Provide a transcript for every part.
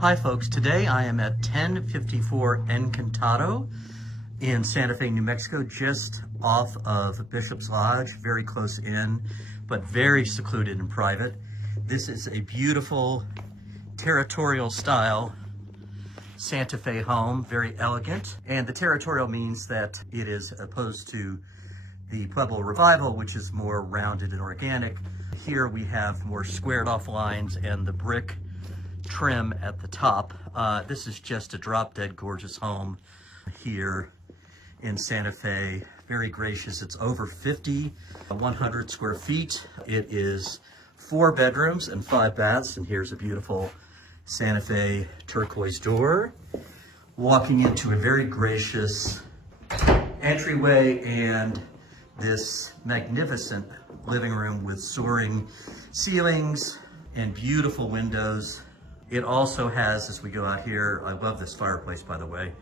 Hi folks, today I am at 1054 Encantado in Santa Fe, New Mexico, just off of Bishop's Lodge, very close in, but very secluded and private. This is a beautiful territorial style Santa Fe home, very elegant. And the territorial means that it is opposed to the Pueblo Revival, which is more rounded and organic. Here we have more squared off lines and the brick trim at the top. This is just a drop dead gorgeous home here in Santa Fe. Very gracious. It's over 100 square feet. It is 4 bedrooms and 5 baths. And here's a beautiful Santa Fe turquoise door. Walking into a very gracious entryway and this magnificent living room with soaring ceilings and beautiful windows. It also has, as we go out here, I love this fireplace, by the way.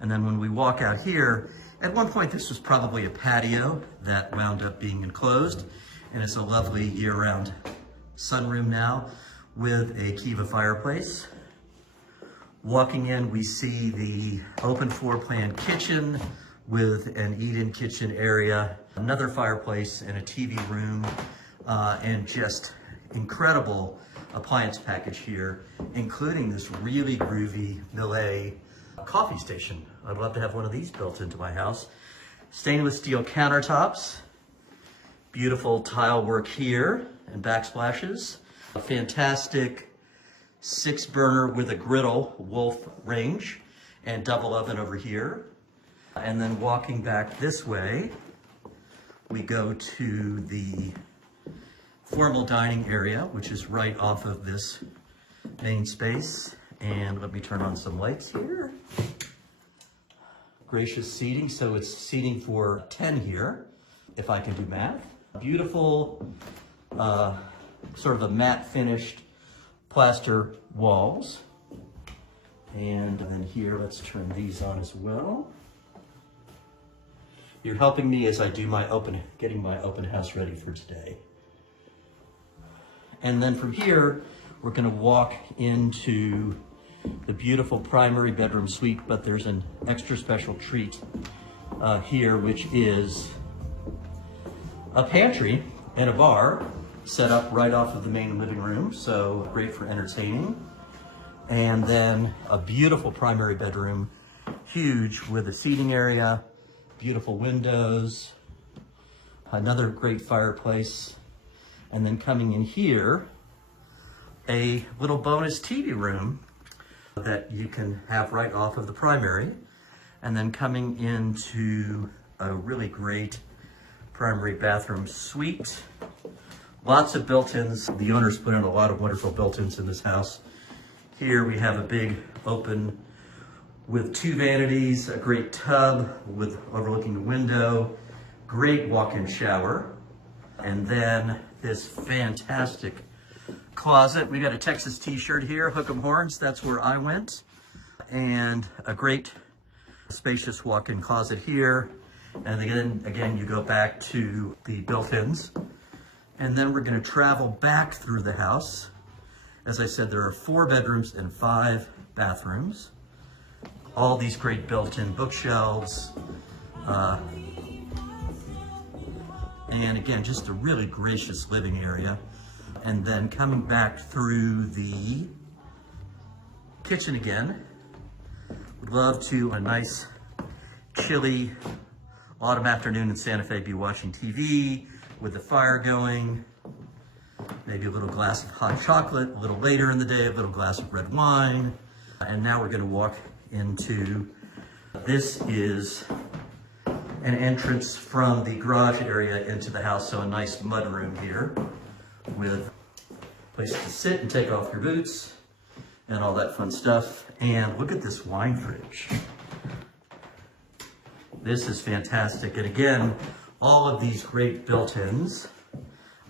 And then when we walk out here, at one point this was probably a patio that wound up being enclosed, and it's a lovely year-round sunroom now with a Kiva fireplace. Walking in, we see the open floor plan kitchen with an eat-in kitchen area, another fireplace and a TV room, and just incredible appliance package here, including this really groovy Millet coffee station. I'd love to have one of these built into my house. Stainless steel countertops, beautiful tile work here and backsplashes, a fantastic 6-burner with a griddle Wolf range and double oven over here. And then walking back this way, we go to the formal dining area, which is right off of this main space. And let me turn on some lights here. Gracious seating, so it's seating for 10 here, if I can do math. Beautiful, sort of a matte finished plaster walls. And then here, let's turn these on as well. You're helping me as I do getting my open house ready for today. And then from here, we're gonna walk into the beautiful primary bedroom suite, but there's an extra special treat here, which is a pantry and a bar set up right off of the main living room, so great for entertaining. And then a beautiful primary bedroom, huge, with a seating area, beautiful windows, another great fireplace. And then coming in here, a little bonus TV room that you can have right off of the primary. And then coming into a really great primary bathroom suite. Lots of built-ins. The owners put in a lot of wonderful built-ins in this house. Here we have a big open with 2 vanities, a great tub with overlooking the window, great walk-in shower, and then this fantastic closet. We got a Texas t-shirt here, hook 'em horns, that's where I went. And a great spacious walk-in closet here. And again, you go back to the built-ins. And then we're gonna travel back through the house. As I said, there are 4 bedrooms and 5 bathrooms. All these great built-in bookshelves. And again, just a really gracious living area. And then coming back through the kitchen again, would love to, a nice chilly autumn afternoon in Santa Fe, be watching TV with the fire going, maybe a little glass of hot chocolate, a little later in the day, a little glass of red wine. And now we're gonna walk into, this is an entrance from the garage area into the house, so a nice mudroom here with place to sit and take off your boots and all that fun stuff. And look at this wine fridge. This is fantastic. And again, all of these great built-ins.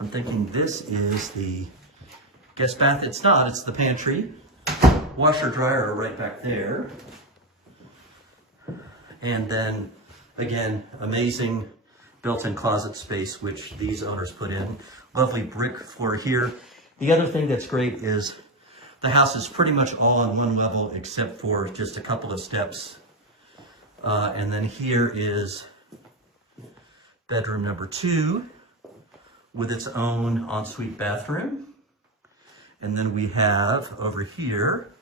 I'm thinking this is the guest bath. It's not, it's the pantry. Washer dryer are right back there. And then again, amazing built-in closet space, which these owners put in. Lovely brick floor here. The other thing that's great is The house is pretty much all on one level except for just a couple of steps. And then here is bedroom number 2 with its own ensuite bathroom. And then we have over here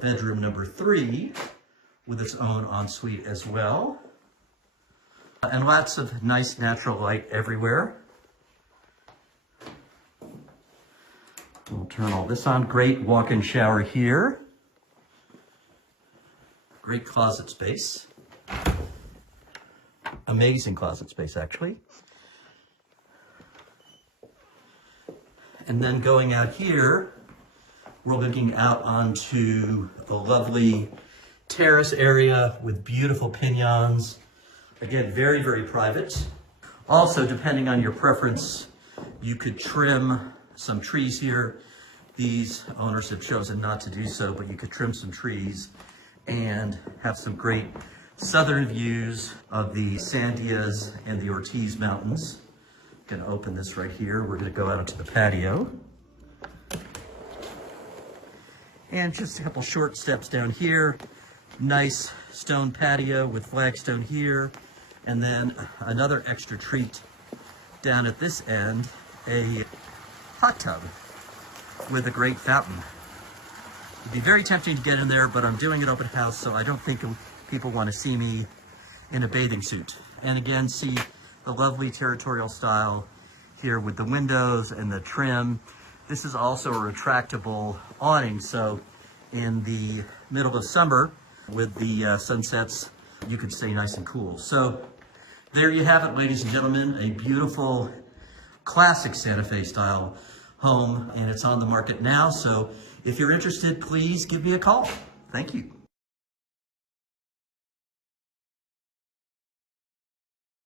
bedroom number 3 with its own ensuite as well. And lots of nice natural light everywhere. We'll turn all this on. Great walk-in shower here. Great closet space. Amazing closet space, actually. And then going out here, we're looking out onto the lovely terrace area with beautiful piñons. Again, very, very private. Also, depending on your preference, you could trim some trees here. These owners have chosen not to do so, but you could trim some trees and have some great southern views of the Sandias and the Ortiz Mountains. I'm gonna open this right here. We're gonna go out onto the patio. And just a couple short steps down here. Nice stone patio with flagstone here. And then another extra treat down at this end, a hot tub with a great fountain. It'd be very tempting to get in there, but I'm doing an open house, so I don't think people want to see me in a bathing suit. And again, see the lovely territorial style here with the windows and the trim. This is also a retractable awning, so in the middle of summer with the sunsets, you can stay nice and cool. So there you have it, ladies and gentlemen, a beautiful classic Santa Fe style home, and it's on the market now. So if you're interested, please give me a call. Thank you.